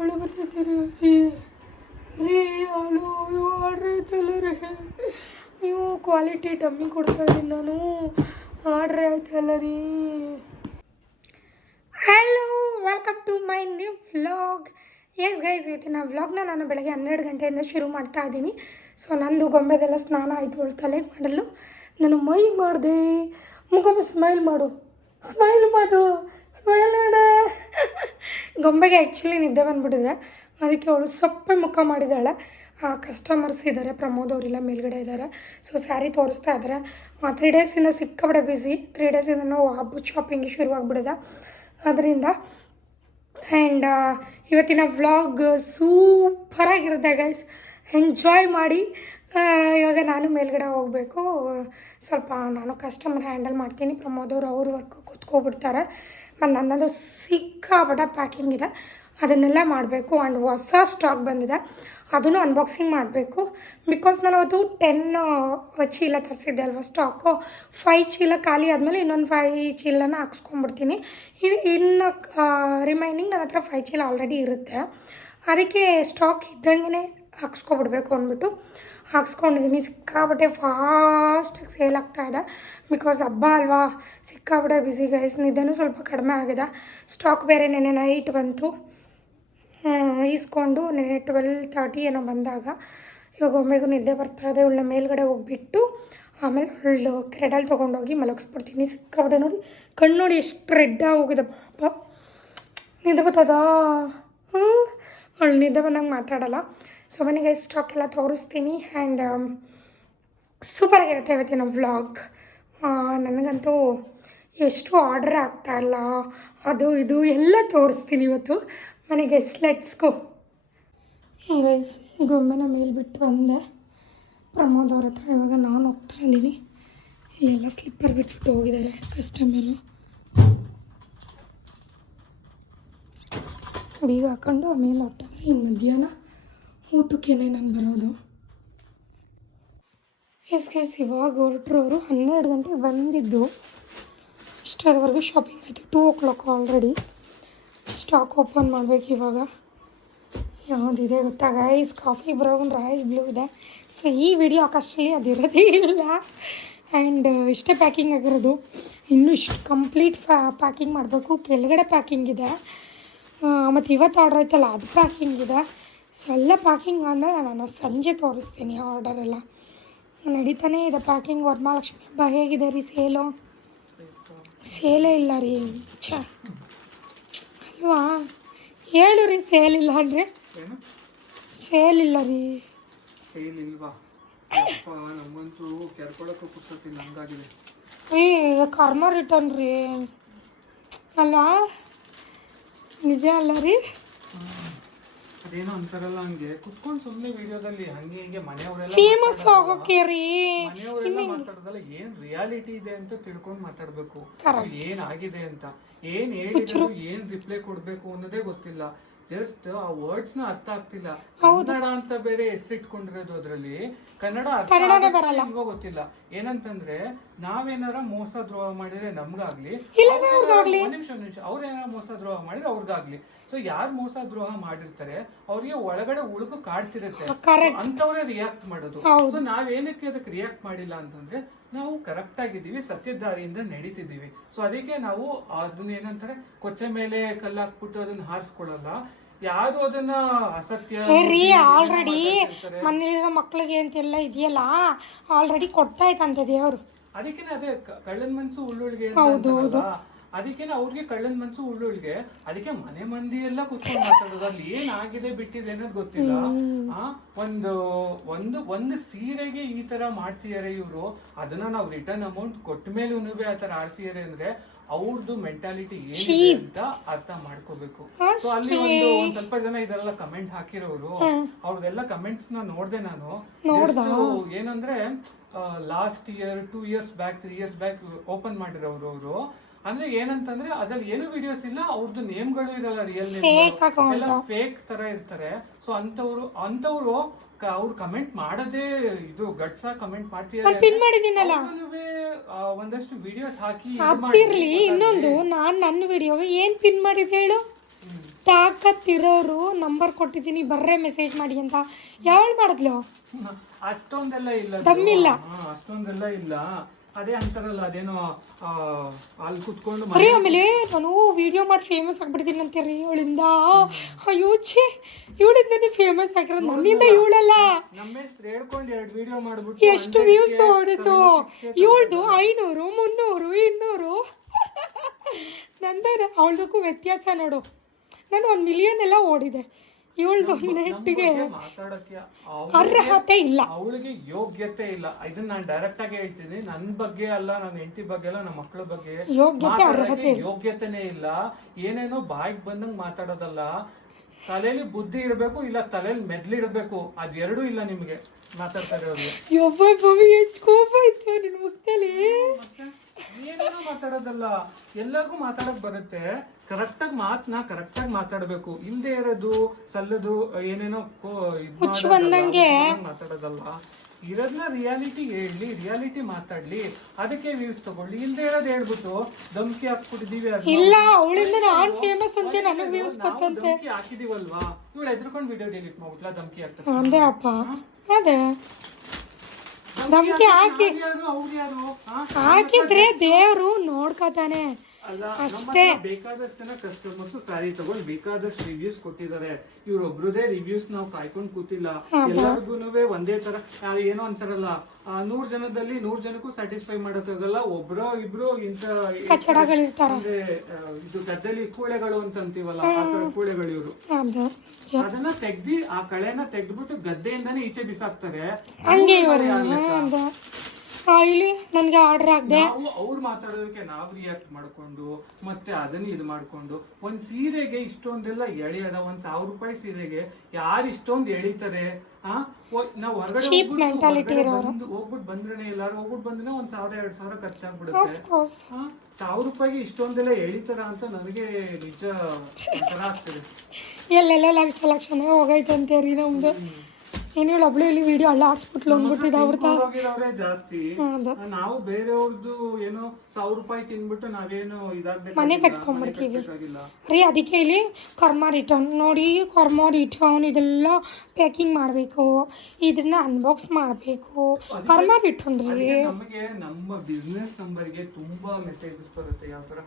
ಒಳ್ಳೆ ಬರ್ತೈತೆ ರೀ ರೀ ನೀವು ಕ್ವಾಲಿಟಿ ಟಮ್ಮಿ ಕೊಡ್ತಾ ಇದ್ದೀನಿ ನಾನು. ಆರ್ಡ್ರ್ ಆಯ್ತಲ್ಲ ರೀ. Hello welcome to my new vlog yes guys ಇವತ್ತಿನ ವ್ಲಾಗ್ನ ನಾನು ಬೆಳಗ್ಗೆ ಹನ್ನೆರಡು ಗಂಟೆಯಿಂದ ಶುರು ಮಾಡ್ತಾ ಇದ್ದೀನಿ. ಸೊ ನಂದು ಗೊಂಬೆದೆಲ್ಲ ಸ್ನಾನ ಆಯಿತು ತಲೆಗೆ ಮಾಡಲು. ನಾನು ಮೈ ಮಾಡಿದೆ. ಮುಖ ಸ್ಮೈಲ್ ಮಾಡು. ಸ್ಮೈಲ್ ಮಾಡು. ಸ್ಮೈಲ್ ಮಾಡ ಗೊಂಬೆಗೆ ಆ್ಯಕ್ಚುಲಿ ನಿದ್ದೆ ಬಂದ್ಬಿಟ್ಟಿದೆ. ಅದಕ್ಕೆ ಅವಳು ಸೊಪ್ಪೆ ಮುಖ ಮಾಡಿದ್ದಾಳೆ. ಕಸ್ಟಮರ್ಸ್ ಇದ್ದಾರೆ ಪ್ರಮೋದ್ ಅವರೆಲ್ಲ ಮೇಲ್ಗಡೆ ಇದ್ದಾರೆ ಸೊ ಸ್ಯಾರಿ ತೋರಿಸ್ತಾ ಇದ್ದಾರೆ ತ್ರೀ ಡೇಸಿಂದ ಸಿಕ್ಕಾಬಿಡೆ ಬ್ಯುಸಿ ತ್ರೀ ಡೇಸಿಂದ ಹಬ್ಬ ಶಾಪಿಂಗ್ ಶುರುವಾಗಿಬಿಡಿದೆ ಅದರಿಂದ ಆ್ಯಂಡ್ ಇವತ್ತಿನ ವ್ಲಾಗ್ ಸೂಪರಾಗಿರುತ್ತೆ ಗೈಸ್ ಎಂಜಾಯ್ ಮಾಡಿ. ಆ, ಇವಾಗ ನಾನು ಮೇಲ್ಗಡೆ ಹೋಗಬೇಕು. ಸ್ವಲ್ಪ ನಾನು ಕಸ್ಟಮರ್ ಹ್ಯಾಂಡಲ್ ಮಾಡ್ತೀನಿ. ಪ್ರಮೋದ್ ಅವರು ಅವ್ರ ವರ್ಕ್ ಕೂತ್ಕೊಬಿಡ್ತಾರೆ. ಮತ್ತು ನನ್ನದು ಸಿಕ್ಕಾಪಟ್ಟೆ ಪ್ಯಾಕಿಂಗ್ ಇದೆ. ಅದನ್ನೆಲ್ಲ ಮಾಡಬೇಕು. ಆ್ಯಂಡ್ ಹೊಸ ಸ್ಟಾಕ್ ಬಂದಿದೆ. ಅದನ್ನು ಅನ್ಬಾಕ್ಸಿಂಗ್ ಮಾಡಬೇಕು. ಬಿಕಾಸ್ ನಾನು ಅದು ಟೆನ್ ಚೀಲ ತರಿಸಿದ್ದೆ ಅಲ್ವ ಸ್ಟಾಕು ಫೈವ್ ಚೀಲ ಖಾಲಿ ಆದಮೇಲೆ ಇನ್ನೊಂದು ಫೈವ್ ಚೀಲನ ಹಾಕ್ಸ್ಕೊಂಡ್ಬಿಡ್ತೀನಿ. ಇನ್ನು ಇನ್ನು ರಿಮೈನಿಂಗ್ ನನ್ನ ಹತ್ರ ಫೈ ಚೀಲ ಆಲ್ರೆಡಿ ಇರುತ್ತೆ. ಅದಕ್ಕೆ ಸ್ಟಾಕ್ ಇದ್ದಂಗೆ ಹಾಕ್ಸ್ಕೊಬಿಡ್ಬೇಕು ಅಂದ್ಬಿಟ್ಟು. ಹಾಕ್ಸ್ಕೊಂಡಿದ್ದೀನಿ ಸಿಕ್ಕಾಪಟ್ಟೆ ಫಾಸ್ಟಾಗಿ ಸೇಲ್ ಆಗ್ತಾಯಿದೆ ಬಿಕಾಸ್ ಹಬ್ಬ ಅಲ್ವಾ? ಸಿಕ್ಕಾಪಟ್ಟೆ ಬಿಸಿ ಗೈಸ್ ನಿದ್ದೆನೂ ಸ್ವಲ್ಪ ಕಡಿಮೆ ಆಗಿದೆ. ಸ್ಟಾಕ್ ಬೇರೆ ನೆನೆ ನೈಟ್ ಬಂತು. ಈಸ್ಕೊಂಡು ನೆನೆ ಟ್ವೆಲ್ ತರ್ಟಿ ಏನೋ ಬಂದಾಗ ಇವಾಗ ಒಮ್ಮೆಗೂ ನಿದ್ದೆ ಬರ್ತಾ ಇದೆ. ಒಳ್ಳೆ ಮೇಲ್ಗಡೆ ಹೋಗಿಬಿಟ್ಟು ಆಮೇಲೆ ಒಳ್ಳೆ ಕ್ರೆಡಲ್ಲಿ ತೊಗೊಂಡೋಗಿ ಮಲಗಿಸ್ಬಿಡ್ತೀನಿ. ಸಿಕ್ಕಾಪಟ್ಟೆ ನೋಡಿ ಕಣ್ಣು ನೋಡಿ ಎಷ್ಟು ರೆಡ್ ಹೋಗಿದೆ ಪಾಪ. ನಿದ್ದೆ ಬರ್ತದಾ? ಹ್ಞೂ ಅವಳು ನಿದ್ದೆ ಬಂದಂಗೆ ಮಾತಾಡಲ್ಲ. ಸೊ ಮನೆಗೆ ಸ್ಟಾಕ್ ಎಲ್ಲ ತೋರಿಸ್ತೀನಿ. ಆ್ಯಂಡ್ ಸೂಪರಾಗಿರುತ್ತೆ ಇವತ್ತಿನ ವ್ಲಾಗ್ ನನಗಂತೂ ಎಷ್ಟು ಆರ್ಡರ್ ಆಗ್ತಾ ಇಲ್ಲ. ಅದು, ಇದು ಎಲ್ಲ ತೋರಿಸ್ತೀನಿ ಇವತ್ತು. ಮನೆಗೆ ಲೆಟ್ಸ್ಗೋ ಗೈಸ್ ಗೊಂಬೆನ ಮೇಲೆ ಬಿಟ್ಟು ಬಂದೆ. ಪ್ರಮೋದ್ ಅವ್ರ ಹತ್ರ ಇವಾಗ ನಾನು ಹೋಗ್ತಾ ಇದ್ದೀನಿ. ಇಲ್ಲೆಲ್ಲ ಸ್ಲಿಪ್ಪರ್ ಬಿಟ್ಬಿಟ್ಟು ಹೋಗಿದ್ದಾರೆ ಕಸ್ಟಮರು ಬೀಗ ಹಾಕ್ಕೊಂಡು ಆಮೇಲೆ ಹೊಟ್ಟೆ ಇನ್ನು ಮಧ್ಯಾಹ್ನ ಊಟಕ್ಕೇನೆ ನಾನು ಬರೋದು? ಎಸ್ ಇವಾಗ ಹೊರಟ್ರು ಅವರು. ಹನ್ನೆರಡು ಗಂಟೆಗೆ ಬಂದಿದ್ದು. ಇಷ್ಟರವರೆಗೂ ಶಾಪಿಂಗ್ ಆಯಿತು. Two o'clock already stock open ಮಾಡಬೇಕು ಇವಾಗ. ಯಾವುದಿದೆ ಗೊತ್ತಾ rice coffee brown rice blue ಇದೆ. ಸೊ ಈ ವಿಡಿಯೋ ಆಕಾಶಲ್ಲಿ ಅದಿರೋದೇ ಇಲ್ಲ. ಆ್ಯಂಡ್ ಇಷ್ಟೇ ಪ್ಯಾಕಿಂಗ್ ಆಗಿರೋದು. ಇನ್ನೂ ಇಷ್ಟು ಕಂಪ್ಲೀಟ್ ಪ್ಯಾಕಿಂಗ್ ಮಾಡಬೇಕು. ಕೆಳಗಡೆ ಪ್ಯಾಕಿಂಗ್ ಇದೆ. ಮತ್ತು ಇವತ್ತು ಆರ್ಡ್ರ್ ಆಯ್ತಲ್ಲ, ಅದು ಪ್ಯಾಕಿಂಗ್ ಇದೆ. ಎಲ್ಲ ಪ್ಯಾಕಿಂಗ್ ಆದಮೇಲೆ ನಾನು ಸಂಜೆ ತೋರಿಸ್ತೀನಿ ಆರ್ಡರ್ ಎಲ್ಲ. ನಡೀತಾನೇ ಇದೆ ಪ್ಯಾಕಿಂಗ್ ವರಮಹಾಲಕ್ಷ್ಮಿ ಹಬ್ಬ ಹೇಗಿದೆ ರೀ ಸೇಲು ಸೇಲೇ ಇಲ್ಲ ರೀ. ಛ. ಅಲ್ವಾ? ಹೇಳು ರೀ ಸೇಲ್ ಇಲ್ಲ ಅಂದರೆ. ಸೇಲ್ ಇಲ್ಲ ರೀ. ಸೇಲ್ ಇಲ್ವಾ? ನಮ್ಮಂತೂ ಪುರ್ಸೊತ್ತಿಲ್ಲ ಹಂಗಾಗಿದೆ. ಏ ಕರ್ಮ ರಿಟರ್ನ್ ರೀ. ಅಲ್ವಾ? ನಿಜ ಅಲ್ಲ ರೀ? ಅದೇನೋ ಅಂತಾರಲ್ಲ ಹಂಗೆ. ಕುತ್ಕೊಂಡು ಸುಮ್ಮನೆ ವಿಡಿಯೋದಲ್ಲಿ ಹಂಗೆ ಹಿಂಗೆ ಮನೆಯವರೆಲ್ಲ ಫೇಮಸ್ ಆಗೋಕೆ ರೀ. ಮನೆಯವರೆಲ್ಲ ಮಾತಾಡೋದಲ್ಲ ಏನ್ ರಿಯಾಲಿಟಿ ಇದೆ ಅಂತ ತಿಳ್ಕೊಂಡು ಮಾತಾಡ್ಬೇಕು. ಏನಾಗಿದೆ ಆಗಿದೆ ಅಂತ. ಏನ್ ಹೇಳಿದ್ರು ಏನ್ ರಿಪ್ಲೈ ಕೊಡ್ಬೇಕು ಅನ್ನೋದೇ ಗೊತ್ತಿಲ್ಲ. ಜಸ್ಟ್ ಆ ವರ್ಡ್ಸ್ನ ಅರ್ಥ ಆಗ್ತಿಲ್ಲ. ಕನ್ನಡ ಅಂತ ಬೇರೆ ಹೆಸರಿಟ್ಕೊಂಡಿರೋದು ಅದ್ರಲ್ಲಿ. ಕನ್ನಡ ಅರ್ಥ ಗೊತ್ತಿಲ್ಲ. ಏನಂತಂದ್ರೆ ನಾವೇನಾರ ಮೋಸ ದ್ರೋಹ ಮಾಡಿದ್ರೆ ನಮ್ಗಾಗ್ಲಿ. ಒಂದ್ ನಿಮಿಷ ಒಂದ್ ನಿಮಿಷ. ಅವ್ರ ಏನಾರ ಮೋಸ ದ್ರೋಹ ಮಾಡಿದ್ರೆ ಅವ್ರಿಗಾಗ್ಲಿ. ಸೊ ಯಾರು ಮೋಸ ದ್ರೋಹ ಮಾಡಿರ್ತಾರೆ ಅವ್ರಿಗೆ ಒಳಗಡೆ ಉಳುಕು ಕಾಡ್ತಿರುತ್ತೆ. ಅಂತವ್ರೆ ರಿಯಾಕ್ಟ್ ಮಾಡೋದು. ಸೊ ನಾವೇನಕ್ಕೆ ಅದಕ್ಕೆ ರಿಯಾಕ್ಟ್ ಮಾಡಿಲ್ಲ ಅಂತಂದ್ರೆ ನಾವು ಕರೆಕ್ಟ್ ಆಗಿದ್ದೀವಿ ಸತ್ಯದಾರಿಯಿಂದ ನಡೀತಿದ್ದೀವಿ. ಸೊ ಅದಕ್ಕೆ ನಾವು ಅದನ್ನ ಏನಂತಾರೆ ಕೊಚ್ಚೆ ಮೇಲೆ ಕಲ್ಲಾಕ್ಬಿಟ್ಟು ಅದನ್ನ ಹಾರಿಸ್ಕೊಳ್ಳಲ್ಲ ಯಾರು ಅದನ್ನ ಅಸತ್ಯ ರೀ ಆಲ್ರೆಡಿ ಮನೇಲಿರೋ ಮಕ್ಳಿಗೆ ಅಂತೆಲ್ಲ ಇದೆಯಲ್ಲ? ಆಲ್ರೆಡಿ ಕೊಡ್ತಾ ಇತ್ತಂತೆ ದೇವರು. ಅದಕ್ಕೆ ಅದೇ ಕಳ್ಳನ ಮನ್ಸು ಉಳ್ಳುಳ್ಗೆ ಅದಕ್ಕೇನೆ ಅವ್ರಿಗೆ ಕಳ್ಳನ್ ಮನ್ಸು ಉಳ್ಳುಳ್ಗೆ ಅದಕ್ಕೆ ಮನೆ ಮಂದಿ ಎಲ್ಲ ಕುತ್ಕೊಂಡು ಮಾತಾಡೋದು. ಅಲ್ಲಿ ಏನಾಗಿದೆ ಬಿಟ್ಟಿದೆ ಅನ್ನೋದು ಗೊತ್ತಿಲ್ಲ. ಆ ಒಂದು ಒಂದು ಒಂದು ಸೀರೆಗೆ ಈ ತರ ಮಾಡ್ತಿದ್ದಾರೆ ಇವರು. ಅದನ್ನ ನಾವು ರಿಟರ್ನ್ ಅಮೌಂಟ್ ಕೊಟ್ಟ ಮೇಲೂ ಆ ತರ ಆಡ್ತಿದಾರೆ ಅಂದ್ರೆ ಅವ್ರದ್ದು ಮೆಂಟಾಲಿಟಿ ಏನಿದೆ ಅಂತ ಅರ್ಥ ಮಾಡ್ಕೋಬೇಕು. ಸೊ ಅಲ್ಲಿ ಒಂದು ಒಂದ್ ಸ್ವಲ್ಪ ಜನ ಇದೆಲ್ಲ ಕಮೆಂಟ್ ಹಾಕಿರೋರು ಅವ್ರದೆಲ್ಲ ಕಮೆಂಟ್ಸ್ನ ನೋಡ್ದೆ ನಾನು. ಏನಂದ್ರೆ last year two years back three years back open ಮಾಡಿರೋರು ಅವರು. ಅಂದ್ರೆ ಏನಂತಂದ್ರೆ ಅದ್ರಲ್ಲಿ ಏನು ವಿಡಿಯೋಸ್ ಇಲ್ಲ ಅವ್ರದ್ದು ನೇಮ್ಗಳು ಇರಲ್ಲ ರಿಯಲ್ ನೇಮ್ ಎಲ್ಲ ಫೇಕ್ ತರ ಇರ್ತಾರೆ. ಸೊ ಅಂತವ್ರು ಅಂತವ್ರು ಅವ್ರು ಕಮೆಂಟ್ ಮಾಡದೇ ಇದು ಗಟ್ಸ ಕಮೆಂಟ್ ಮಾಡ್ತಿದ್ದಾರೆ ಪಿನ್ ಮಾಡಿದಿನಲ್ಲ ಒಂದಷ್ಟು ವಿಡಿಯೋಸ್ ಹಾಕಿ ಇದ್ ಇನ್ನೊಂದು ನಾನು ನನ್ನ ವಿಡಿಯೋ ಏನ್ ಪಿನ್ ಮಾಡಿದ್ ಹೇಳು? ತಾಕತ್ತಿರೋರು ನಂಬರ್ ಕೊಟ್ಟಿದ್ದೀನಿ ಬರ್ರೆ ಮೆಸೇಜ್ ಮಾಡಿ ಅಂತ. ಯಾವಳು ಮಾಡಿದ್ಲು ಅಷ್ಟೊಂದೆಲ್ಲ ಇಲ್ಲ ತಮ್ಮಿಲ್ಲ. ಅಷ್ಟೊಂದೆಲ್ಲ ಇಲ್ಲ. ಅದೇ ಅಂತಾರಲ್ಲ ಅದೇನೋ ಅಲ್ಲಿ ಕುತ್ಕೊಂಡು ಅರೆ ಆಮೇಲೆ ನಾನು ವಿಡಿಯೋ ಮಾಡಿ ಫೇಮಸ್ ಆಗ್ಬಿಡ್ತೀನಿ ಅಂತೀರಿ ಇವಳಿಂದ. ಅಯ್ಯೋ ಛೇ ಇವಳಿಂದನೇ ಫೇಮಸ್ ಆಗಿರೋ ನನ್ನಿಂದ ಇವಳಲ್ಲ. ನಮ್ಮ ಹೆಸ್ರು ಹೇಳ್ಕೊಂಡು ಎರಡು ವಿಡಿಯೋ ಮಾಡ್ಬಿಟ್ಟು ಎಷ್ಟು ವ್ಯೂಸ್ ಹೊಡಿತು. ಇವಳ್ದು ಐನೂರು ಮುನ್ನೂರು ಇನ್ನೂರು. ನಂದ ಅವಳದಕ್ಕೂ ವ್ಯತ್ಯಾಸ ನೋಡು. ನಾನು ಒಂದು ಮಿಲಿಯನ್ ಎಲ್ಲ ಓಡಿದೆ. ಇವಳ್ದು ನೆಟ್ಗೆ ಮಾತಾಡಕ್ಕೆ ಅರ್ಹತೆ ಇಲ್ಲ. ಅವಳಿಗೆ ಯೋಗ್ಯತೆ ಇಲ್ಲ. ಇದನ್ನ ನಾನು ಡೈರೆಕ್ಟ್ ಆಗಿ ಹೇಳ್ತೀನಿ. ನನ್ನ ಬಗ್ಗೆ ಅಲ್ಲ ನನ್ನ ಹೆಂಡತಿ ಬಗ್ಗೆ ಅಲ್ಲ ನಮ್ಮ ಮಕ್ಕಳ ಬಗ್ಗೆ ಯೋಗ್ಯತೆ ಯೋಗ್ಯತೆನೇ ಇಲ್ಲ. ಏನೇನೋ ಬಾಯಿಗೆ ಬಂದಂಗೆ ಮಾತಾಡೋದಲ್ಲ ತಲೆಯಲ್ಲಿ ಬುದ್ಧಿ ಇರಬೇಕು ಇಲ್ಲ ತಲೆಯಲ್ಲಿ ಮೆದ್ಲಿರ್ಬೇಕು ಅದೆರಡೂ ಇಲ್ಲ ನಿಮಗೆ ಮಾತಾಡ್ತಾರೆ ಅವ್ರಿಗೆ ಎಷ್ಟು ಕೋಪ ಇತ್ತು ನಿನ್ನ ಮುಖದಲ್ಲಿ. ಏನೇನೋ ಮಾತಾಡೋದಲ್ಲ ಎಲ್ಲರಿಗೂ ಮಾತಾಡಕ್ ಬರುತ್ತೆ. ಕರೆಕ್ಟಾಗಿ ಮಾತನ್ನ ಕರೆಕ್ಟಾಗಿ ಮಾತಾಡಬೇಕು. ಇಲ್ದೆ ಇರೋದು ಸಲ್ಲದು ಏನೇನೋ ಬಂದಂಗೆ. ಮಾತಾಡೋದಲ್ಲ. ಇರೋದನ್ನ ರಿಯಾಲಿಟಿ ಹೇಳಿ ರಿಯಾಲಿಟಿ ಮಾತಾಡ್ಲಿ. ಅದಕ್ಕೆ ವ್ಯೂಸ್ ತಗೊಳ್ಳಿ. ಇಲ್ದೆ ಇರೋದು ಹೇಳ್ಬಿಟ್ಟು ಧಮ್ಕಿ ಹಾಕ್ಬಿಟ್ಟಿದೀವಿ ಇಲ್ಲ ಅವಳಿಂದ ನಾನು ಫೇಮಸ್ ಅಂತ ನನಗೆ ವ್ಯೂಸ್ ನಾವು ಬರ್ತಂತೆ ಧಮ್ಕಿ ಹಾಕಿದೀವಲ್ವಾ? ಇವಳು ಎದ್ರುಕೊಂಡು ವಿಡಿಯೋ ಡಿಲೀಟ್ ಮಾಡ್ಬಿಟ್ಲಾ ಧಮ್ಕಿ ಹಾಕ್ತಾರೆ ಅಂದೆ ಅಪ್ಪ ಅದೇ. ಧಮ್ಕಿ ಹಾಕಿ? ಹಾಕಿದ್ರೆ ದೇವರು ನೋಡ್ಕೊತಾನೆ ಹತ್ರ ಬೇಕಾದಷ್ಟು ಜನ ಕಸ್ಟಮರ್ಸ್ ಸ್ಯಾರಿ ತಗೊಂಡ್ ಬೇಕಾದಷ್ಟು ರಿವ್ಯೂಸ್ ಕೊಟ್ಟಿದ್ದಾರೆ. ಇವ್ರೊಬ್ರದೇ ರಿವ್ಯೂಸ್ ನಾವು ಕಾಯ್ಕೊಂಡ್ ಕೂತಿಲ್ಲ. ಎಲ್ಲಾರ್ಗುನುವೆ ಒಂದೇ ತರ. ಏನೋ ಅಂತಾರಲ್ಲ ನೂರ್ ಜನದಲ್ಲಿ ನೂರ್ ಜನಕ್ಕೂ ಸ್ಯಾಟಿಸ್ಫೈ ಮಾಡೋಕ್ಕಾಗಲ್ಲ. ಒಬ್ರೋ ಇಬ್ರು ಇಂತ ಅಂದ್ರೆ ಇದು ಗದ್ದೆಲಿ ಕೂಳೆಗಳು ಅಂತ ಅಂತೀವಲ್ಲ ಆ ತರ ಕೂಳೆಗಳು ಇವರು. ಅದನ್ನ ತೆಗ್ದಿ ಆ ಕಳೆನ ತೆಗ್ದ್ಬಿಟ್ಟು ಗದ್ದೆಯಿಂದಾನೇ ಈಚೆ ಬಿಸಾಕ್ತಾರೆ. ಇಲ್ಲಿ ನನಗೆ ಆರ್ಡರ್ ಆಗದೆ. ನಾವು ಅವ್ರು ಮಾತಾಡೋದಕ್ಕೆ ನಾವು ರಿಯಾಕ್ಟ್ ಮಾಡ್ಕೊಂಡು ಮತ್ತೆ ಅದನ್ನ ಇದು ಮಾಡ್ಕೊಂಡು ಒಂದ್ ಸೀರೆಗೆ ಇಷ್ಟೊಂದೆಲ್ಲ ಎಳೆಯದ ಒಂದ್ ಸಾವಿರ ರೂಪಾಯಿ ಸೀರೆಗೆ ಯಾರು ಇಷ್ಟೊಂದು ಎಳಿತಾರೆ ನಾವು ಹೊರಗಡೆ ಹೋಗ್ಬಿಟ್ಟು ಹೋಗ್ಬಿಟ್ಟು ಬಂದ್ರೆ ಎಲ್ಲಾರು ಹೋಗ್ಬಿಟ್ಟು ಬಂದ್ರೆ ಒಂದ್ ಸಾವಿರ ಎರಡ್ ಸಾವಿರ ಖರ್ಚಾಗ್ಬಿಡುತ್ತೆ. ಸಾವಿರ ರೂಪಾಯಿಗೆ ಇಷ್ಟೊಂದೆಲ್ಲ ಎಳಿತಾರ ಅಂತ ನನಗೆ ನಿಜ ಆಗ್ತದೆ. ಎಲ್ಲೆಲ್ಲ ಲಕ್ಷ ಲಕ್ಷನೇ ಹೋಗೈತಂತೇರಿ ನಮ್ದು. ಏನು ಹೇಳು ಒಬ್ಳು ಇಲ್ಲಿ ವಿಡಿಯೋ ಅಲ್ಲ ಆಡ್ಸ್ಬಿಟ್ಲು ಅಂದ್ಬಿಟ್ಟಿದ್ದ ಅವ್ರದ್ದು ಜಾಸ್ತಿ. ನಾವು ಬೇರೆಯವ್ರದ್ದು ಏನೋ ಸಾವಿರ ರೂಪಾಯಿ ತಿನ್ಬಿಟ್ಟು ನಾವೇನು ಇದಾಗ್ಬೇಕು ಮನೆ ಕಟ್ಕೊಂಡ್ಬಿಡ್ತೀವಿ. ರೀ ಅದಕ್ಕೆ ಇಲ್ಲಿ ಕರ್ಮ ರಿಟರ್ನ್ ನೋಡಿ ಕರ್ಮ ರಿಟರ್ನ್ ಇದೆಲ್ಲ ಪ್ಯಾಕಿಂಗ್ ಮಾಡಬೇಕು ಇದನ್ನ ಅನ್ಬಾಕ್ಸ್ ಮಾಡಬೇಕು. ಕರ್ಮ ರಿಟರ್ನ್ ರೀ. ನಮಗೆ ನಮ್ಮ ಬಿಸ್ನೆಸ್ ನಂಬರ್ಗೆ ತುಂಬಾ ಮೆಸೇಜಸ್ ಬರುತ್ತೆ. ಯಾವ ತರ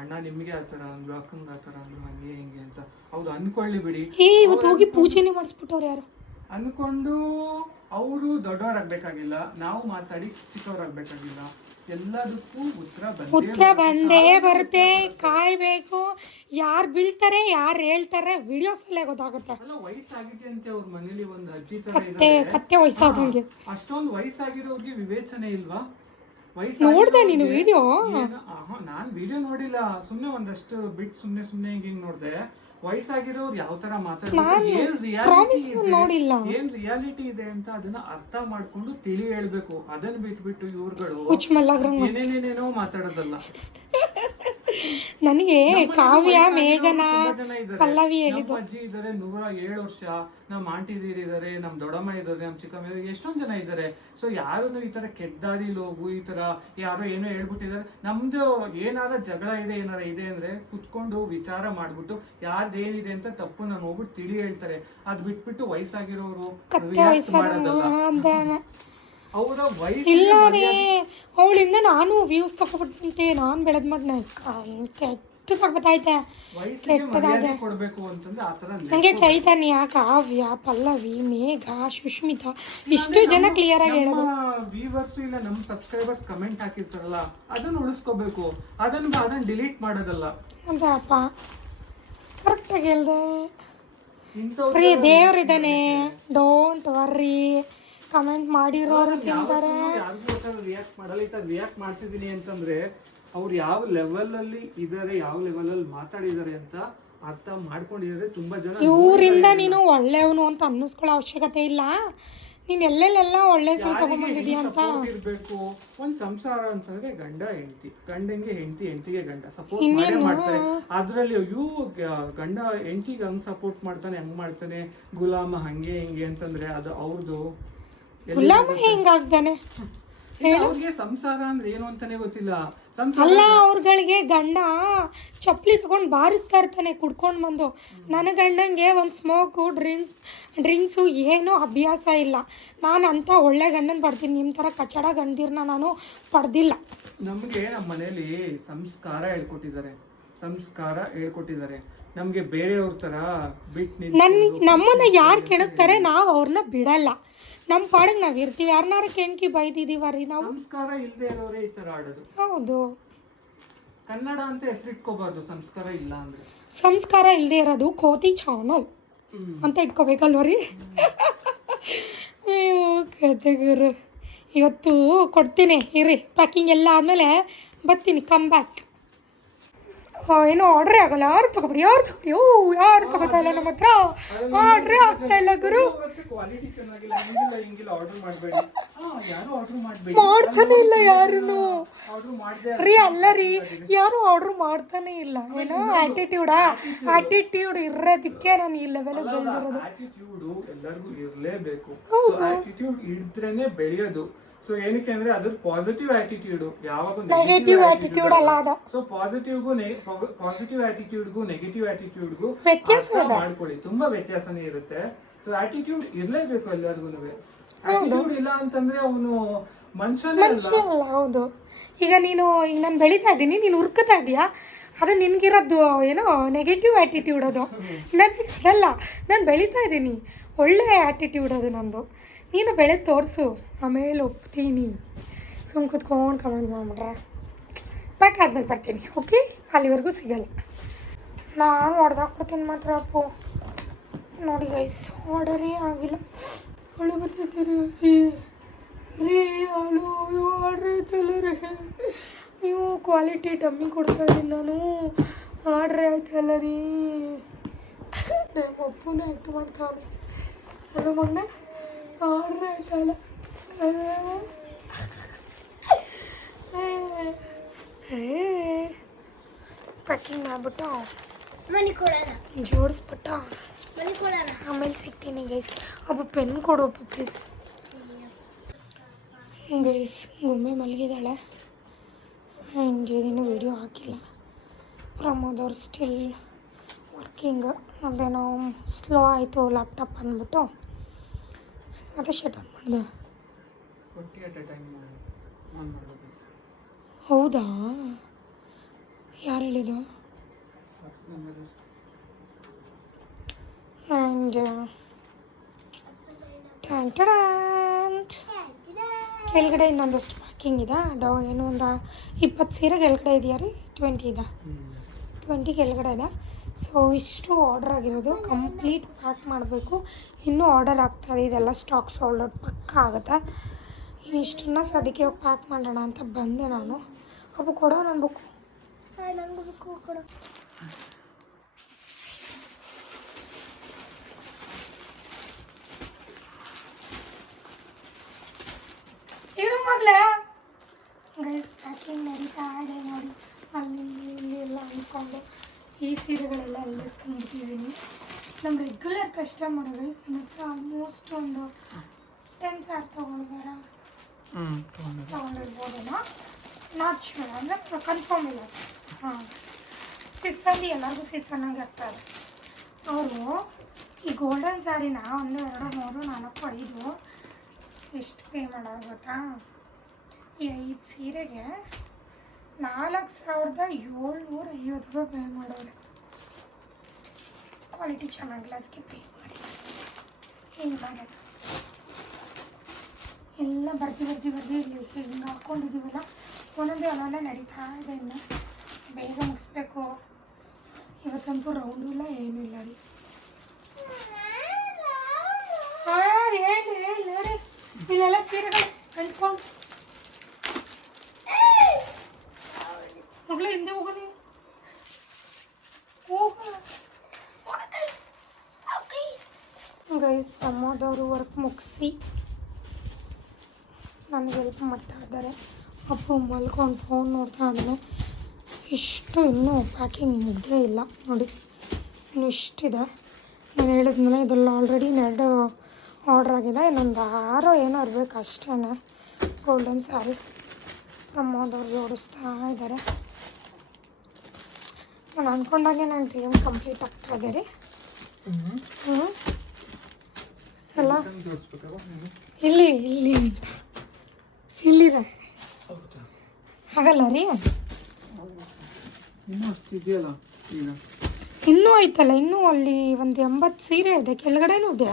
ಅಣ್ಣ ನಿಮಗೆ ಆ ಥರ ಅಂದ್ರು ಅಕ್ಕಂಗೆ ಆ ಥರ ಅಂದ್ರು ಹಂಗೆ ಹಿಂಗೆ ಅಂತ. ಹೌದು ಅನ್ಕೊಳ್ಳಿ ಬಿಡಿ. ಏ ಇವತ್ತು ಹೋಗಿ ಪೂಜೆನೇ ಮಾಡಿಸ್ಬಿಟ್ಟವ್ರು ಯಾರು? ಅನ್ಕೊಂಡು ಅವರು ದೊಡ್ಡವರಾಗಬೇಕಾಗಿಲ್ಲ ನಾವು ಮಾತಾಡಿ ಚಿಕ್ಕವರಾಗಬೇಕಾಗಿಲ್ಲ. ಎಲ್ಲದಕ್ಕೂ ಉತ್ತರ ಬಂದೇ ಉತ್ತರ ಬಂದೇ ಬರುತ್ತೆ. ಕಾಯ್ಬೇಕು. ಯಾರು ಬೀಳ್ತಾರೆ ಯಾರು ಹೇಳ್ತಾರೆ ವಿಡಿಯೋಸಲ್ಲೇ ಗೊತ್ತಾಗುತ್ತೆ. ಅಲ್ಲ ವಯಸ್ಸಾಗಿದೆ ಅಂತ ಅವ್ರ ಮನೇಲಿ ಒಂದು ಅಜ್ಜಿ ತರ ಕತ್ತೆ ಕತ್ತೆ ವಯಸ್ಸಾದಂಗೆ. ಅಷ್ಟೊಂದು ವಯಸ್ಸಾಗಿರೋರ್ಗೆ ವಿವೇಚನೆ ಇಲ್ವಾ? ನೋಡ್ದೆ ನೀನು ವಿಡಿಯೋ ನಾನು ವಿಡಿಯೋ ನೋಡಿಲ್ಲ. ಸುಮ್ನೆ ಒಂದಷ್ಟು ಬಿಟ್ ಸುಮ್ನೆ ಸುಮ್ನೆ ಹಿಂಗ್ ನೋಡ್ದೆ. ವಯಸ್ಸಾಗಿರೋರು ಯಾವ ತರ ಮಾತಾಡ್ತಾರೆ ಏನ್ ರಿಯಾಲಿಟಿ ಇದೆ ನೋಡಿಲ್ಲ. ಏನ್ ರಿಯಾಲಿಟಿ ಇದೆ ಅಂತ ಅದನ್ನ ಅರ್ಥ ಮಾಡ್ಕೊಂಡು ತಿಳಿ ಹೇಳ್ಬೇಕು. ಅದನ್ನ ಬಿಟ್ಬಿಟ್ಟು ಇವ್ರುಗಳು ಏನೇನೇನೇನೋ ಮಾತಾಡೋದಲ್ಲ. ನನಗೆ ಕಾವ್ಯ ಮೇಘನ ಇದ್ದಾರೆ. ಪಲ್ಲವಿ ನಮ್ಮ ಅಜ್ಜಿ ಇದಾರೆ ನೂರ ಏಳು ವರ್ಷ. ನಮ್ಮ ಆಂಟಿ ಇದ್ದಾರೆ ನಮ್ಮ ದೊಡ್ಡಮ್ಮ ಇದ್ದಾರೆ ನಮ್ಮ ಚಿಕ್ಕಮ್ಮ ಇದ್ದಾರೆ ಎಷ್ಟೊಂದ್ ಜನ ಇದ್ದಾರೆ. ಸೊ ಯಾರು ಈ ತರ ಕೆಟ್ಟ ಲೋಗು ಹೋಗು ಈ ತರ ಯಾರೋ ಏನೋ ಹೇಳ್ಬಿಟ್ಟಿದ್ದಾರೆ. ನಮ್ದು ಏನಾರ ಜಗಳ ಇದೆ ಏನಾರ ಇದೆ ಅಂದ್ರೆ ಕುತ್ಕೊಂಡು ವಿಚಾರ ಮಾಡ್ಬಿಟ್ಟು ಯಾರ್ದು ಏನಿದೆ ಅಂತ ತಪ್ಪು ನಾನು ಹೋಗ್ಬಿಟ್ಟು ತಿಳಿ ಹೇಳ್ತಾರೆ. ಅದ್ ಬಿಟ್ಬಿಟ್ಟು ವಯಸ್ಸಾಗಿರೋರು ರಿಯಾಕ್ಟ್ ಮಾಡೋದಲ್ಲ. ಇಲ್ಲ ರೀ. ಅವಳಿಂದ ನಾನು ವ್ಯೂಸ್ ತಗೊಬಿಟ್ಟಂತೆ. ನಾನು ಬೆಳೆದ್ ಮಾಡಿ ಕೆಟ್ಟದಾಗ್ಬಿಟ್ಟೈತೆ ಆತರ ನನಗೆ ಚೈತನ್ಯ ಕಾವ್ಯ ಪಲ್ಲವಿ ಮೇಘ ಸುಷ್ಮಿತಾ ಇಷ್ಟು ಜನ ಕ್ಲಿಯರ್ ಆಗಿ ಹೇಳೋದು. ವ್ಯೂವರ್ಸ್ ಇಲ್ಲ ನಮ್ಮ ಸಬ್ಸ್ಕ್ರೈಬರ್ಸ್ ಕಮೆಂಟ್ ಹಾಕಿರ್ತಾರಲ್ಲ ಅದನ್ನ ಉಳಿಸ್ಕೋಬೇಕು. ಅದನ್ನ ಅದನ್ನ ಡಿಲೀಟ್ ಮಾಡೋದಲ್ಲ. ಅಂತ ಅಪ್ಪ ಕರೆಕ್ಟಾಗಿ ಹೇಳ್ದೆ. ಇಂಥವ್ರು ರೀ ದೇವ್ರಿದ್ದಾನೆ ಡೋಂಟ್ ವರ್ರಿ ಕಮೆಂಟ್ ಮಾಡಿರೋರು ತಿಂತಾರೆ. ರಿಯಾಕ್ಟ್ ಮಾಡಲ್ಲ ರಿಯಾಕ್ಟ್ ಮಾಡ್ತಿದೀನಿ ಅಂತಂದ್ರೆ ಅವ್ರು ಯಾವ ಲೆವೆಲ್ ಅಲ್ಲಿ ಇದಾರೆ ಯಾವ ಲೆವೆಲ್ ಅಲ್ಲಿ ಮಾತಾಡಿದಾರೆ ಅಂತ ಅರ್ಥ ಮಾಡ್ಕೊಂಡಿದ್ದಾರೆ ತುಂಬಾ ಜನ. ಇವರಿಂದ ನೀನು ಒಳ್ಳೆಯವನು ಅಂತ ಅನ್ನಿಸ್ಕೊಳ್ಳೋ ಅವಶ್ಯಕತೆ ಇಲ್ಲ. ನೀನ್ ಎಲ್ಲೆಲ್ಲೆಲ್ಲ ಒಳ್ಳೆ ಅಂತ. ಇರ್ಬೇಕು? ಒಂದ್ ಸಂಸಾರ ಅಂತಂದ್ರೆ ಗಂಡ ಹೆಂಡತಿ. ಗಂಡಂಗೆ ಹೆಂಡತಿ ಹೆಂಡತಿಗೆ ಗಂಡ. ಸಪೋರ್ಟ್ ಮಾಡೇ ಮಾಡ್ತಾರೆ. ಅದ್ರಲ್ಲಿ ಅಯ್ಯೋ ಗಂಡ ಹೆಂಡತಿಗೆ ಹಂಗ್ ಸಪೋರ್ಟ್ ಮಾಡ್ತಾನೆ ಹೆಂಗ್ ಮಾಡ್ತಾನೆ. ಗುಲಾಮ ಹಂಗೆ ಹಿಂಗೆ ಅಂತಂದ್ರೆ ಅದು ಅವ್ರದ್ದು ಗುಲಾಮ ಹೆಂಗಾಗ್ದಾನೆ ಅವ್ರಿಗೆ ಸಂಸಾರ ಅಂದ್ರೆ ಏನು ಅಂತಾನೆ ಗೊತ್ತಿಲ್ಲ. ಅಲ್ಲ ಅವ್ರಗಳಿಗೆ ಗಂಡ ಚಪ್ಪಲಿ ತಗೊಂಡು ಬಾರಿಸ್ತಾ ಇರ್ತಾನೆ ಕುಡ್ಕೊಂಡು ಬಂದು. ನನ್ನ ಗಂಡಂಗೆ ಒಂದು ಸ್ಮೋಕು ಡ್ರಿಂಕ್ಸ್ ಡ್ರಿಂಕ್ಸು ಏನೂ ಅಭ್ಯಾಸ ಇಲ್ಲ. ನಾನು ಅಂಥ ಒಳ್ಳೆ ಗಂಡನ ಪಡ್ತೀನಿ ನಿಮ್ಮ ಥರ ಕಚಡ ಗಂಡಿರ್ನ ನಾನು ಪಡೆದಿಲ್ಲ. ನಮಗೆ ನಮ್ಮ ಮನೇಲಿ ಸಂಸ್ಕಾರ ಹೇಳ್ಕೊಟ್ಟಿದ್ದಾರೆ. ಸಂಸ್ಕಾರ ಹೇಳ್ಕೊಟ್ಟಿದ್ದಾರೆ. ನಮಗೆ ಬೇರೆಯವ್ರ ತರ ಬಿಟ್ಟು ನನ್ನ ನನ್ ನಮ್ಮನ್ನ ಯಾರು ಕೆಣಕ್ತಾರೆ ನಾವು ಅವ್ರನ್ನ ಬಿಡಲ್ಲ. ನಮ್ಮ ಪಾಡಿಗೆ ನಾವು ಇರ್ತೀವಿ. ಯಾರನ್ನಾರು ಕೆಣಕಿ ಬೈದಿದೀವರಿ ನಾವು. ಸಂಸ್ಕಾರ ಇಲ್ಲದೆ ಇರೋರೇ ಈ ತರ ಆಡೋದು. ಹೌದು. ಕನ್ನಡ ಅಂತ ಹೆಸರಿಟ್ಕೋಬಾರ್ದು. ಸಂಸ್ಕಾರ ಇಲ್ಲ ಅಂದ್ರೆ. ಸಂಸ್ಕಾರ ಇಲ್ಲದೆ ಇರೋದು ಕೋತಿ ಚಾನಲ್. ಅಂತ ಇಟ್ಕೋಬೇಕಲ್ವ ರೀ ಇವತ್ತು ಕೊಡ್ತೀನಿ. ಇರಿ ಪ್ಯಾಕಿಂಗ್ ಎಲ್ಲ ಆದಮೇಲೆ ಬರ್ತೀನಿ. ಕಮ್ ಬ್ಯಾಕ್ ಏನೋ ಆರ್ಡ್ರೇ ಆಗಲ್ಲ. ಯಾರು ತಗೊಬಿಡಿ ಯಾರು ತಗೊಬಿಡಿ ಓ ಯಾರು ತಗೋತಾ ಇಲ್ಲ ನಮ್ಮ ಹತ್ರ? ಆರ್ಡ್ರೇ ಆಗ್ತಾ ಇಲ್ಲ ಗುರು. ಯಾರು ಮಾಡ್ತಾನೆ ಇಲ್ಲ ಯಾರನ್ನು. ಮಾಡದೆ ರೀ ಅಲ್ಲ ರೀ ಯಾರು ಆರ್ಡರ್ ಮಾಡ್ತಾನೆ ಇಲ್ಲ. ಏನೋ ಆಟಿಟ್ಯೂಡಾ ಆಟಿಟ್ಯೂಡ್ ಇರೋದಕ್ಕೆ ನಾನು ಈ ಲೆವೆಲ್ ಬೆಳೆದಿರೋದು ಆಟಿಟ್ಯೂಡ್ ಎಲ್ಲರಿಗೂ ಇರಲೇಬೇಕು. ಆಟಿಟ್ಯೂಡ್ ಇದ್ರೇನೆ ಬೆಳೆಯೋದು. ಸೊ ಏನಕ್ಕೆ ಅಂದ್ರೆ ಅದ್ರ ಪಾಸಿಟಿವ್ ಆಟಿಟ್ಯೂಡ್ ಯಾವಾಗ ನೆಗೆಟಿವ್ ಆಟಿಟ್ಯೂಡ್ ಅಲ್ಲ ಅದು. ಸೊ ಪಾಸಿಟಿವ್ಗೂ ಪಾಸಿಟಿವ್ ಆಟಿಟ್ಯೂಡ್ಗೂ ನೆಗೆಟಿವ್ ಆಟಿಟ್ಯೂಡ್ಗೂ ವ್ಯತ್ಯಾಸ ಮಾಡ್ಕೊಳ್ಳಿ. ತುಂಬಾ ವ್ಯತ್ಯಾಸನೇ ಇರುತ್ತೆ. ಸೊ ಆಟಿಟ್ಯೂಡ್ ಇರಲೇಬೇಕು ಎಲ್ಲರಿಗೂ ಆಟಿಟ್ಯೂಡ್ ಇಲ್ಲ ಅಂತಂದ್ರೆ ಅವನು ಮನುಷ್ಯನೇ ಅಲ್ಲ. ಮನುಷ್ಯ ಅಲ್ಲ ಹೌದು. ಈಗ ನೀನು ಈಗ ನಾನು ಬೆಳೀತಾ ಇದ್ದೀನಿ ನೀನು ಹುರ್ಕತಾ ಇದೀಯಾ ಅದು ನಿನಗಿರೋದು ಏನೋ ನೆಗೆಟಿವ್ ಆಟಿಟ್ಯೂಡ್ ಅದು. ನನಗೆ ಅದಲ್ಲ ನಾನು ಬೆಳೀತಾ ಇದ್ದೀನಿ. ಒಳ್ಳೆ ಆಟಿಟ್ಯೂಡ್ ಅದು ನಂದು. ನೀನು ಬೆಳೆ ತೋರಿಸು, ಆಮೇಲೆ ಒಪ್ತೀನಿ. ಸುಮ್ಮ ಕುತ್ಕೊಂಡು ಕಮೆಂಟ್ ಮಾಡ್ಬಿಟ್ರೆ. ಬ್ಯಾಕ್ ಆದ್ಮೇಲೆ ಬರ್ತೀನಿ ಓಕೆ ಅಲ್ಲಿವರೆಗೂ ಸಿಗಲ್ಲ. ನಾನು ಹೊಡೆದಾಕ್ಬಿಡ್ತೀನಿ ಮಾತ್ರ ಅಪ್ಪು. ನೋಡಿ ಗೈಸ್ ಆರ್ಡರೇ ಆಗಿಲ್ಲ. ಅಳು ಬರ್ತೈತೆ ರೀ ರೀ, ಅಳು ಆರ್ಡ್ರ್ ಆಯ್ತಲ್ಲ ರೀ ನೀವು ಕ್ವಾಲಿಟಿ ಡಮ್ಮಿ ಕೊಡ್ತಾ ಇದ್ದೀನಿ ನಾನು. ಆರ್ಡ್ರ್ ಆಯ್ತಲ್ಲ ರೀ ನಮ್ಮ ಅಪ್ಪನೇ ಆಯ್ತು ಮಾಡ್ತಾವೆ ಅಲ್ಲ ಪ್ಯಾಕಿಂಗ್ ಮಾಡ್ಬಿಟ್ಟು ಮನಿ ಕೊಡೋಣ ಜೋಡಿಸ್ಬಿಟ್ಟು ಮನಿ ಕೊಡೋಣ ಆಮೇಲೆ ಸಿಗ್ತೀನಿ ಗೈಸ್ ಒಬ್ಬ ಪೆನ್ ಕೊಡು ಒಬ್ಬ ಪ್ಲೀಸ್ ಗೈಸ್ ಗೊಂಬೆ ಮಲಗಿದ್ದಾಳೆ. ಇಂಜಿದಿನ ವೀಡಿಯೋ ಹಾಕಿಲ್ಲ. ಪ್ರಮೋದ್ ಅವ್ರು ಸ್ಟಿಲ್ ವರ್ಕಿಂಗ್ ಅದೇನೋ ಸ್ಲೋ ಆಯಿತು ಲ್ಯಾಪ್ಟಾಪ್ ಅಂದ್ಬಿಟ್ಟು. ಮತ್ತೆ ಶಟ್ ಆನ್ ಮಾಡಿದೆ. ಹೌದಾ? ಯಾರು ಹೇಳಿದ್ದು? ಆ್ಯಂಡ್ ಕೆಳಗಡೆ ಇನ್ನೊಂದಷ್ಟು ಪ್ಯಾಕಿಂಗ್ ಇದೆ. ಅದು ಏನೋ ಒಂದು ಇಪ್ಪತ್ತು ಸೀರೆ ಕೆಳಗಡೆ ಇದೆಯಾ ರೀ? ಟ್ವೆಂಟಿ ಇದೆ? ಟ್ವೆಂಟಿ ಕೆಳಗಡೆ ಇದೆ. ಸೊ ಇಷ್ಟು ಆರ್ಡರ್ ಆಗಿರೋದು. ಕಂಪ್ಲೀಟ್ ಪ್ಯಾಕ್ ಮಾಡಬೇಕು. ಇನ್ನೂ ಆರ್ಡರ್ ಆಗ್ತಾಯಿದೆ ಇದೆಲ್ಲ ಸ್ಟಾಕ್ ಸೋಲ್ಡ್ ಔಟ್ ಪಕ್ಕ ಆಗುತ್ತೆ. ಇಷ್ಟನ್ನ ಸದ್ಯಕ್ಕೆ ಹೋಗಿ ಪ್ಯಾಕ್ ಮಾಡೋಣ ಅಂತ ಬಂದೆ ನಾನು. ಅಪ್ಪ ಕೊಡೋ ನನ್ನ ಬುಕ್ ನಂಗೆ ಬುಕ್ ಕೊಡು ಇರು ಮಗಳೇ ಗೈಸ್ ಪ್ಯಾಕಿಂಗ್ ನಡೀತಾ ಇದೆ ನೋಡಿ. ಅಲ್ಲಿ ಇಲ್ಲಿ ಎಲ್ಲ ಅಂದ್ಕೊಂಡು. ಈ ಸೀರೆಗಳೆಲ್ಲ ಅಲ್ಲೇ ನಮ್ಮ ರೆಗ್ಯುಲರ್ ಕಸ್ಟಮರ್ ಗೈಸ್ ನನ್ನ ಹತ್ರ ಆಲ್ಮೋಸ್ಟ್ ಒಂದು ಟೆನ್ ಸಾವಿರ ತೊಗೊಂಡಿದಾರ. ಹ್ಞೂ ತೊಗೊಂಡಿರ್ಬೋದೇನೋ? ನಾಟ್ ಶೂರ್ ಅಂದರೆ ಕನ್ಫರ್ಮ್ ಇಲ್ಲ. ಹಾಂ. ಸಿಸ್ಸಲ್ಲಿ ಎಲ್ಲರಿಗೂ ಸಿಸ್ಸನ್ನಾಗಿ ಆಗ್ತಾರೆ ಅವರು ಈ ಗೋಲ್ಡನ್ ಸ್ಯಾರಿನ ಒಂದು ಎರಡು ಮೂರು ನಾಲ್ಕು ಐದು ಎಷ್ಟು ಪೇ ಮಾಡೋದು ಗೊತ್ತಾ? ಈ ಐದು ಸೀರೆಗೆ ನಾಲ್ಕು ಸಾವಿರದ ಏಳ್ನೂರ ಐವತ್ತು ರೂಪಾಯಿ ಪೇ ಮಾಡೋರು ಕ್ವಾಲಿಟಿ ಚೆನ್ನಾಗಿಲ್ಲ, ಅದಕ್ಕೆ ಪೇ ಮಾಡಿ. ಹಿಂಗೆ ಮಾಡೋದು ಎಲ್ಲ ಬರ್ದಿ ಬರ್ದಿ ಬರ್ದಿ ಇಲ್ಲಿ ಹಿಂಗೆ ಹಾಕ್ಕೊಂಡಿದ್ದೀವಲ್ಲ ಒಂದೊಂದೇ ಒಂದೊಂದೇ ನಡೀತಾ ಇದೆ ಇನ್ನು. ಬೇಗ ಮುಗಿಸ್ಬೇಕು. ಇವತ್ತಂತೂ ರೌಂಡು ಇಲ್ಲ, ಏನೂ ಇಲ್ಲ ರೀ. ಹಾಂ ಹೇಳಿ. ಇಲ್ಲೆಲ್ಲ ಸೀರೆಗಳು ಅಂಟ್ಕೊಂಡು ಮಗಳು ಹಿಂದೆ ಹೋಗ ನೀನು. ಗೈಸ್, ಪ್ರಮೋದವರು ವರ್ಕ್ ಮುಗಿಸಿ ನನಗೆ ಹೆಲ್ಪ್ ಮಾಡ್ತಾ ಇದ್ದಾರೆ. ಅಪ್ಪ ಮಲ್ಕೊಂಡು ಫೋನ್ ನೋಡ್ತಾ ಇದ್ದಾನೆ. ಇಷ್ಟು ಇನ್ನೂ ಪ್ಯಾಕಿಂಗ್ ನಿದ್ದೆ ಇಲ್ಲ. ನೋಡಿ, ಇನ್ನು ಇಷ್ಟಿದೆ. ನಾನು ಹೇಳಿದ್ಮೇಲೆ ಇದರಲ್ಲಿ ಆಲ್ರೆಡಿ ಎರಡು ಆರ್ಡ್ರ್ ಆಗಿದೆ. ಇನ್ನೊಂದು ಆರು ಏನೋ ಇರಬೇಕು ಅಷ್ಟೇ ಗೋಲ್ಡನ್ ಸ್ಯಾರಿ ಪ್ರಮೋದವ್ರು ಜೋಡಿಸ್ತಾ ಇದ್ದಾರೆ. ನಾನು ಅಂದ್ಕೊಂಡಾಗೆ ನನ್ನ ಡ್ರೀಮ್ ಕಂಪ್ಲೀಟ್ ಆಗ್ತಾ ಇದೆ ರೀ ಹ್ಞೂ ಎಲ್ಲ ಇಲ್ಲಿ ಇಲ್ಲಿ. ಇಲ್ಲಿರ ಆಗಲ್ಲ ರೀ. ಇನ್ನೂ ಐತಲ್ಲ ಇನ್ನೂ ಅಲ್ಲಿ ಒಂದು ಎಂಬತ್ತು ಸೀರೆ ಇದೆ. ಕೆಳಗಡೆನೂ ಇದೆ.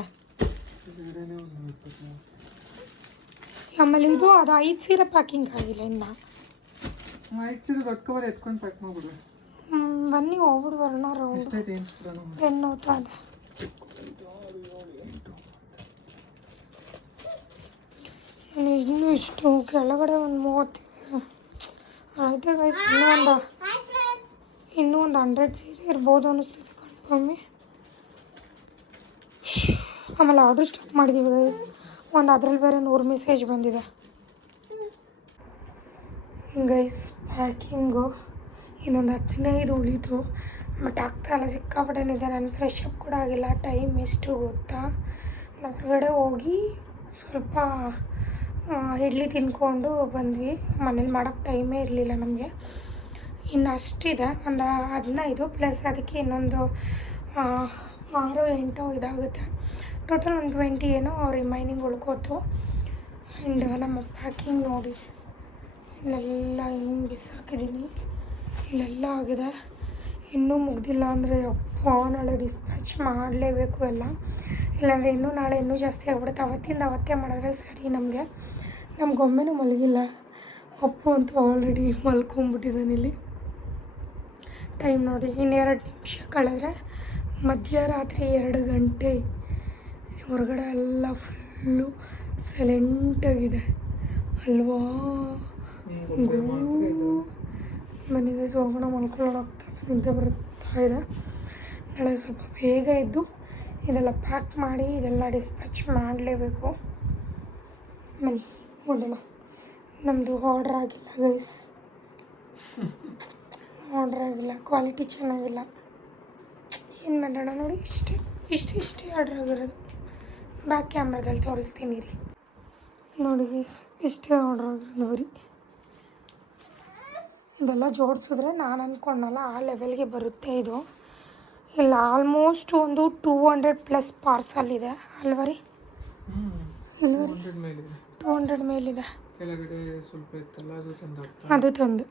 ಆಮೇಲೆ ಇದು ಅದು ಐದು ಸೀರೆ ಪ್ಯಾಕಿಂಗ್ ಆಗಿಲ್ಲ ಇನ್ನು. ಐದು ಸೀರೆ ದೊಡ್ಡ ಕವರ್ ಎತ್ಕೊಂಡು ಪ್ಯಾಕ್ ಮಾಡ್ಬಿಡ್ರಿ ಬನ್ನಿ ಹೋಗ್ಬಿಡು. ಬರೋಣ ರೌಂಡ್ ಹೆಣ್ಣು ಹೋಗ್ತಾ ಇದೆ ನಾನು ಇನ್ನೂ ಇಷ್ಟು? ಕೆಳಗಡೆ ಒಂದು ಮೂವತ್ತು ಆಯ್ತು ಗೈಸ್ ಇನ್ನೂ ಒಂದು ಇನ್ನೂ ಒಂದು ಹಂಡ್ರೆಡ್ ಸೀರೆ ಇರ್ಬೋದು ಅನ್ನಿಸ್ತದೆ ಕಣ್ಕೊಮ್ಮೆ ಆಮೇಲೆ ಆರ್ಡ್ರ್ ಸ್ಟಾಪ್ ಮಾಡಿದ್ದೀವಿ ಗೈಸ್ ಒಂದು ಅದ್ರಲ್ಲಿ ಬೇರೆ ನೂರು ಮೆಸೇಜ್ ಬಂದಿದೆ. ಗೈಸ್ ಪ್ಯಾಕಿಂಗು ಇನ್ನೊಂದು ಹದಿನೈದು ಉಳಿತು ಬಟ್ ಆಗ್ತಾ ಇಲ್ಲ ಸಿಕ್ಕಾಪಟ್ಟೆನಿದೆ ನಾನು ಫ್ರೆಶ್ ಅಪ್ ಕೂಡ ಆಗಿಲ್ಲ. ಟೈಮ್ ಎಷ್ಟು ಗೊತ್ತಾ? ಹೊರಗಡೆ ಹೋಗಿ ಸ್ವಲ್ಪ ಇಡ್ಲಿ ತಿನ್ಕೊಂಡು ಬಂದ್ವಿ. ಮನೇಲಿ ಮಾಡೋಕ್ಕೆ ಟೈಮೇ ಇರಲಿಲ್ಲ ನಮಗೆ. ಇನ್ನು ಅಷ್ಟಿದೆ. ಒಂದು ಹದಿನೈದು ಪ್ಲಸ್ ಅದಕ್ಕೆ ಇನ್ನೊಂದು ಆರು ಎಂಟು ಇದಾಗುತ್ತೆ. ಟೋಟಲ್ ಒಂದು ಟ್ವೆಂಟಿ ಏನೋ ರಿಮೈನಿಂಗ್ ಉಳ್ಕೋತು. ಆ್ಯಂಡ್ ನಮ್ಮ ಪ್ಯಾಕಿಂಗ್ ನೋಡಿ. ಇಲ್ಲೆಲ್ಲ ಹಿಂಗೆ ಬಿಸಾಕಿದ್ದೀನಿ ಇಲ್ಲೆಲ್ಲ ಆಗಿದೆ. ಇನ್ನೂ ಮುಗ್ದಿಲ್ಲ ಅಂದರೆ ಅಪ್ಪ ನಾಳೆ ಡಿಸ್ಪ್ಯಾಚ್ ಮಾಡಲೇಬೇಕು ಎಲ್ಲ. ಇಲ್ಲಾಂದರೆ ಇನ್ನೂ ನಾಳೆ ಇನ್ನೂ ಜಾಸ್ತಿ ಆಗ್ಬಿಡುತ್ತೆ. ಅವತ್ತಿಂದ ಅವತ್ತೇ ಮಾಡಿದ್ರೆ ಸರಿ ನಮಗೆ. ನಮ್ಮ ಗೊಂಬೆನೂ ಮಲಗಿಲ್ಲ. ಅಪ್ಪು ಅಂತೂ ಆಲ್ರೆಡಿ ಮಲ್ಕೊಂಬಿಟ್ಟಿದ್ದಾನೆ ಇಲ್ಲಿ. ಟೈಮ್ ನೋಡಿ, ಇನ್ನೆರಡು ನಿಮಿಷ ಕಳೆದ್ರೆ ಮಧ್ಯರಾತ್ರಿ ಎರಡು ಗಂಟೆ ಹೊರಗಡೆ ಎಲ್ಲ ಫುಲ್ಲು ಸೈಲೆಂಟಾಗಿದೆ ಅಲ್ವಾ? ಮನೆಗೆ ಹೋಗೋಣ ಮಲ್ಕೊಳ್ಳೋಣ ಆಗ್ತಾ ನಿದ್ದೆ ಬರ್ತಾ ಇದೆ. ನಾಳೆ ಸ್ವಲ್ಪ ಬೇಗ ಇದ್ದು ಇದೆಲ್ಲ ಪ್ಯಾಕ್ ಮಾಡಿ ಇದೆಲ್ಲ ಡಿಸ್ಪ್ಯಾಚ್ ಮಾಡಲೇಬೇಕು. ಮನೆ ನೋಡೋಣ. ನಮ್ಮದು ಆರ್ಡ್ರ್ ಆಗಿಲ್ಲ ಗೈಸ್ ಆರ್ಡ್ರ್ ಆಗಿಲ್ಲ ಕ್ವಾಲಿಟಿ ಚೆನ್ನಾಗಿಲ್ಲ. ಏನು ಮಾಡೋಣ ನೋಡಿ, ಇಷ್ಟೇ, ಇಷ್ಟು, ಇಷ್ಟೇ ಆರ್ಡ್ರ್ ಆಗಿರೋದು. ಬ್ಯಾಕ್ ಕ್ಯಾಮ್ರಾದಲ್ಲಿ ತೋರಿಸ್ತೀನಿ ರೀ. ನೋಡಿ ಗೈಸ್ ಇಷ್ಟೇ ಆರ್ಡ್ರ್ ಆಗಿರೋದು ಬರೀ. ಇದೆಲ್ಲ ಜೋಡಿಸಿದ್ರೆ ನಾನು ಅಂದ್ಕೊಂಡಲ್ಲ ಆ ಲೆವೆಲ್ಗೆ ಬರುತ್ತೆ ಇದು. ಇಲ್ಲ ಆಲ್ಮೋಸ್ಟ್ ಒಂದು ಟೂ ಹಂಡ್ರೆಡ್ ಪ್ಲಸ್ ಪಾರ್ಸಲ್ ಇದೆ. ಅಲ್ವ ರೀ ಹ್ಞೂ ಇಲ್ವ ರೀ ಹಂಡ್ರೆಡ್ ಮೇಲಿದೆ. ಟೂ ಹಂಡ್ರೆಡ್ ಮೇಲಿದೆ ಅದು ತಂದು ಅದು ತಂದು.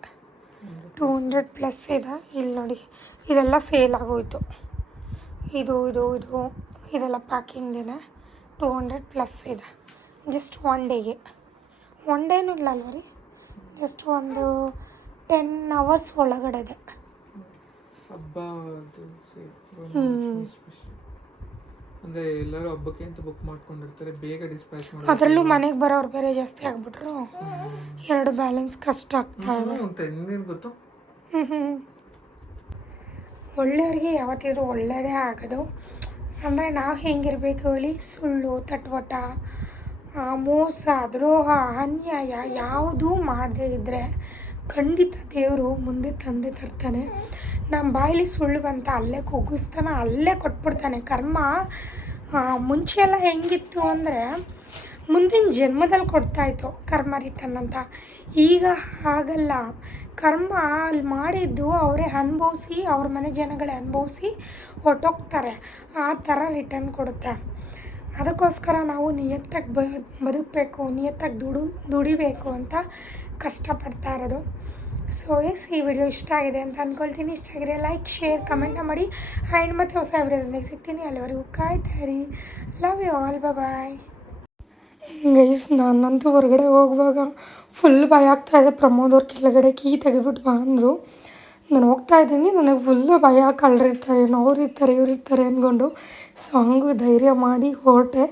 ಟೂ ಹಂಡ್ರೆಡ್ ಪ್ಲಸ್ ಇದೆ. ಇಲ್ಲಿ ನೋಡಿ ಇದೆಲ್ಲ ಸೇಲ್ ಆಗೋಯ್ತು. ಇದು ಇದು ಇದು ಇದೆಲ್ಲ ಪ್ಯಾಕಿಂಗ್ದೇನೆ ಟೂ ಹಂಡ್ರೆಡ್ ಪ್ಲಸ್ ಇದೆ. ಜಸ್ಟ್ ಒನ್ ಡೇಗೆ ಒನ್ ಡೇನೂ ಇಲ್ಲ ಅಲ್ವ ರೀ ಜಸ್ಟ್ ಒಂದು ಟೆನ್ ಅವರ್ಸ್ ಒಳಗಡೆ ಇದೆ. ಹಬ್ಬ ಅಂದರೆ ಎಲ್ಲರೂ ಹಬ್ಬಕ್ಕೆ ಅಂತ ಬುಕ್ ಮಾಡ್ಕೊಂಡಿರ್ತಾರೆ ಬೇಗ ಡಿಸ್ಪ್ಯಾಚ್ ಮಾಡಿ ಅದರಲ್ಲೂ ಮನೆಗೆ ಬರೋರು ಬೇರೆ ಜಾಸ್ತಿ ಆಗ್ಬಿಟ್ರು. ಎರಡು ಬ್ಯಾಲೆನ್ಸ್ ಕಷ್ಟ ಆಗ್ತಾ ಇದೆ. ಇನ್ನೇನು ಗೊತ್ತು? ಒಳ್ಳೆಯವ್ರಿಗೆ ಯಾವತ್ತಿದ್ರೂ ಒಳ್ಳೆಯದೇ ಆಗೋದು. ಅಂದರೆ ನಾವು ಹೆಂಗಿರಬೇಕು ಹೇಳಿ ಸುಳ್ಳು ತಟ್ವಟ ಮೋಸ ದ್ರೋಹ ಅನ್ಯಾಯ ಯಾವುದೂ ಮಾಡದೇ ಇದ್ದರೆ ಖಂಡಿತ ದೇವರು ಮುಂದೆ ತಂದೆ ತರ್ತಾನೆ. ನಮ್ಮ ಬಾಯಲ್ಲಿ ಸುಳ್ಳು ಬಂತ ಅಲ್ಲೇ ಕುಗ್ಗಿಸ್ತಾನೆ, ಅಲ್ಲೇ ಕೊಟ್ಬಿಡ್ತಾನೆ. ಕರ್ಮ ಮುಂಚೆಲ್ಲ ಮುಂಚೆ ಎಲ್ಲ ಹೆಂಗಿತ್ತು ಅಂದರೆ ಮುಂದಿನ ಜನ್ಮದಲ್ಲಿ ಕೊಡ್ತಾಯಿತ್ತು ಕರ್ಮ ರಿಟರ್ನ್ ಅಂತ ಈಗ ಹಾಗಲ್ಲ. ಕರ್ಮ ಅಲ್ಲಿ ಮಾಡಿದ್ದು ಅವರೇ ಅನುಭವಿಸಿ, ಅವ್ರ ಮನೆ ಜನಗಳೇ ಅನುಭವಿಸಿ ಹೊಟ್ಟೋಗ್ತಾರೆ ಆ ಥರ ರಿಟರ್ನ್ ಕೊಡುತ್ತೆ. ಅದಕ್ಕೋಸ್ಕರ ನಾವು ನಿಯತ್ತಾಗಿ ಬದುಕಬೇಕು, ನಿಯತ್ತಾಗಿ ದುಡು, ದುಡಿಬೇಕು ಅಂತ ಕಷ್ಟಪಡ್ತಾ ಇರೋದು ಸೊ ಎಸ್ ಈ ವಿಡಿಯೋ ಇಷ್ಟ ಆಗಿದೆ ಅಂತ ಅಂದ್ಕೊಳ್ತೀನಿ ಇಷ್ಟ ಆಗಿದೆ ಲೈಕ್ ಶೇರ್ ಕಮೆಂಟ್ ಮಾಡಿ. ಆ್ಯಂಡ್ ಮತ್ತೆ ಹೊಸ ವಿಡಿಯೋದಲ್ಲಿ ಸಿಗ್ತೀನಿ. ಅಲ್ಲಿವರೆಗೂ ಕಾಯ್ತಾ ರೀ love you all bye guys ನಾನಂತೂ ಹೊರಗಡೆ ಹೋಗುವಾಗ ಫುಲ್ ಭಯ ಆಗ್ತಾಯಿದೆ. ಪ್ರಮೋದ್ ಅವ್ರ ಕೆಳಗಡೆ ಕೀ ತೆಗೆದ್ಬಿಟ್ಟು ಬಾ ಅಂದರು ನಾನು ಹೋಗ್ತಾ ಇದ್ದೀನಿ. ನನಗೆ ಫುಲ್ಲು ಭಯ. ಕಳ್ಳರಿರ್ತಾರೆ ಅವ್ರು ಇರ್ತಾರೆ ಇವ್ರು ಇರ್ತಾರೆ ಅಂದ್ಕೊಂಡು ಸೊ ಧೈರ್ಯ ಮಾಡಿ ಹೊರಟೆ